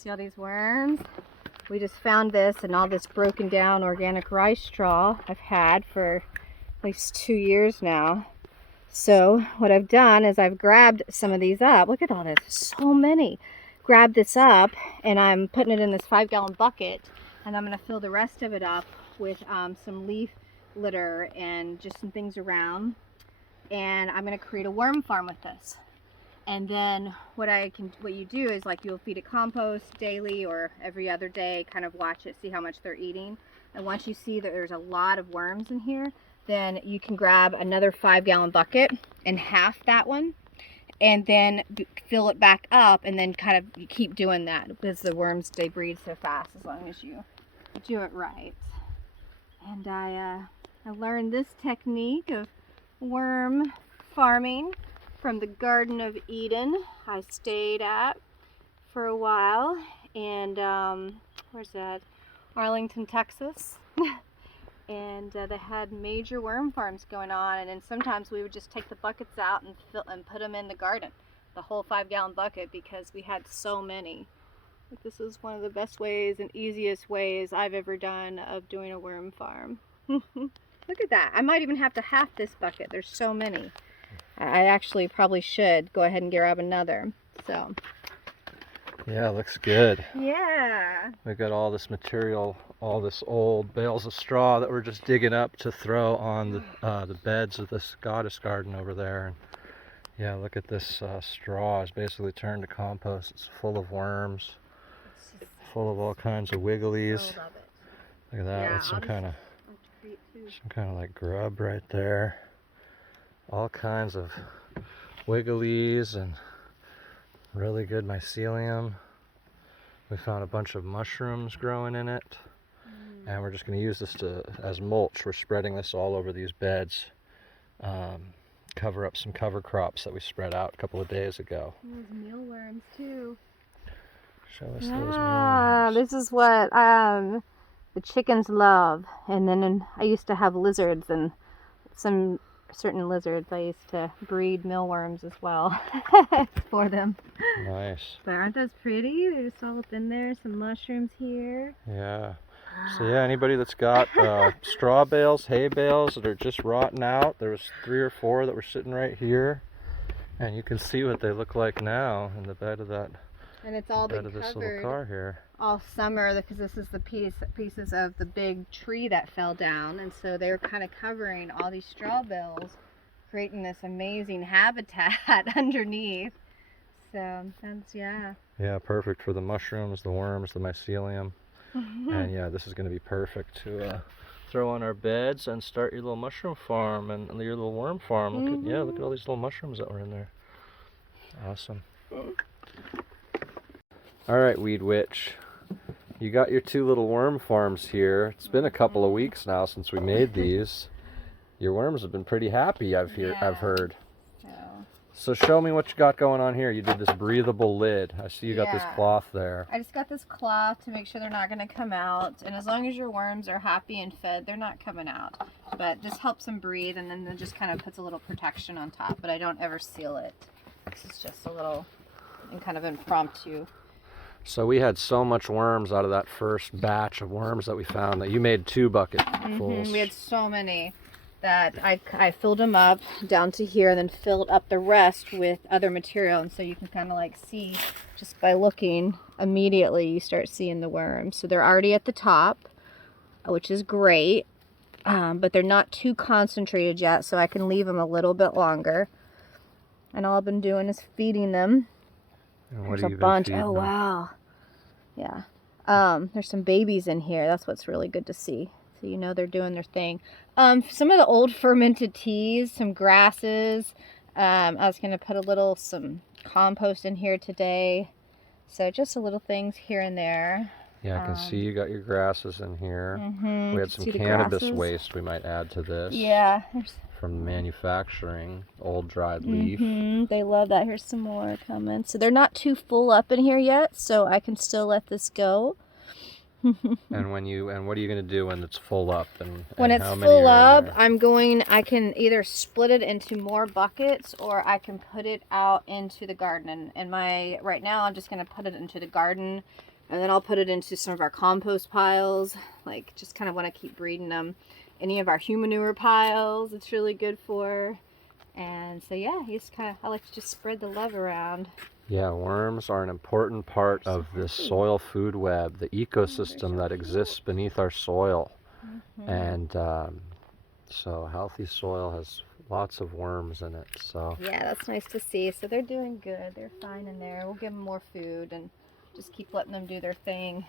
See all these worms? We just found this and all this broken down organic rice straw I've had for at least 2 years now. So what I've done is I've grabbed some of these up. Look at all this, so many. Grab this up and I'm putting it in this 5-gallon bucket, and I'm going to fill the rest of it up with some leaf litter and just some things around. And I'm going to create a worm farm with this. And then what you do is, like, you'll feed it compost daily or every other day, kind of watch it, see how much they're eating. And once you see that there's a lot of worms in here, then you can grab another 5-gallon bucket and half that one, and then fill it back up, and then kind of you keep doing that, because the worms, they breed so fast as long as you do it right. And I learned this technique of worm farming from the Garden of Eden I stayed at for a while, and where's that? Arlington, Texas. And they had major worm farms going on, and then sometimes we would just take the buckets out and put them in the garden, the whole 5-gallon bucket, because we had so many. Like, this is one of the best ways and easiest ways I've ever done of doing a worm farm. Look at that. I might even have to half this bucket. There's so many. I actually probably should go ahead and grab another. So yeah, looks good. Yeah. We got all this material, all this old bales of straw that we're just digging up to throw on the beds of this goddess garden over there. And yeah, look at this straw. It's basically turned to compost. It's full of worms, full of all kinds of wigglies. Look at that, Yeah, with some kind of like grub right there. All kinds of wigglies and really good mycelium. We found a bunch of mushrooms growing in it, and we're just going to use this as mulch. We're spreading this all over these beds, cover up some cover crops that we spread out a couple of days ago. There's mealworms too. Show us those mealworms. This is what the chickens love. And then I used to have lizards, and some certain lizards I used to breed mealworms as well for them. Nice. But aren't those pretty? They're just all up in there. Some mushrooms here. Yeah. So yeah, anybody that's got straw bales, hay bales that are just rotten out, there was 3 or 4 that were sitting right here, and you can see what they look like now in the bed of that. And it's all been this covered little car here all summer, because this is the pieces of the big tree that fell down, and so they're kind of covering all these straw bales, creating this amazing habitat underneath. So that's, yeah. Yeah, perfect for the mushrooms, the worms, the mycelium. And yeah, this is going to be perfect to throw on our beds and start your little mushroom farm and your little worm farm. Look at all these little mushrooms that were in there. Awesome. All right, Weed Witch, you got your 2 little worm farms here. It's been a couple of weeks now since we made these. Your worms have been pretty happy, I've heard. So show me what you got going on here. You did this breathable lid. I see you got this cloth there. I just got this cloth to make sure they're not going to come out. And as long as your worms are happy and fed, they're not coming out. But this helps them breathe, and then it just kind of puts a little protection on top. But I don't ever seal it. This is just a little kind of impromptu. So we had so much worms out of that first batch of worms that we found that you made 2 bucketfuls. We had so many that I filled them up down to here, and then filled up the rest with other material. And so you can kind of like see, just by looking, immediately you start seeing the worms. So they're already at the top, which is great, but they're not too concentrated yet, so I can leave them a little bit longer. And all I've been doing is feeding them. And There's a bunch. Oh, wow. Yeah. There's some babies in here. That's what's really good to see. So you know they're doing their thing. Some of the old fermented teas, some grasses. I was going to put some compost in here today. So just a little things here and there. Yeah, I can see you got your grasses in here. We had some cannabis waste we might add to this. Yeah. From manufacturing, old dried leaf. They love that. Here's some more coming. So they're not too full up in here yet, so I can still let this go. And what are you going to do when it's full up? When and it's how many full are in up, there? I can either split it into more buckets or I can put it out into the garden. And right now I'm just going to put it into the garden, and then I'll put it into some of our compost piles. Like, just kind of want to keep breeding them. Any of our human manure piles, it's really good for. And so yeah, I like to just spread the love around. Yeah, worms are an important part of this soil food web, the ecosystem that exists beneath our soil. And so healthy soil has lots of worms in it. So yeah, that's nice to see. So they're doing good. They're fine in there. We'll give them more food and just keep letting them do their thing.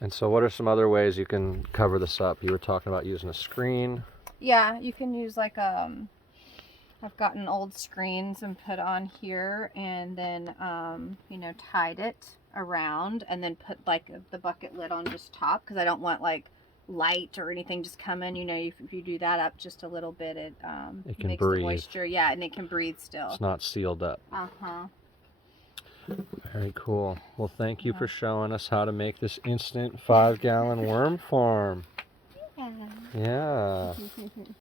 And so what are some other ways you can cover this up? You were talking about using a screen. Yeah, you can use like I've gotten old screens and put on here, and then tied it around, and then put like the bucket lid on just top, because I don't want like light or anything just coming. If you do that up just a little bit, it It can makes breathe. the moisture. Yeah, and it can breathe still. It's not sealed up. Very cool. Well, thank you for showing us how to make this instant 5-gallon worm farm. Yeah. Yeah.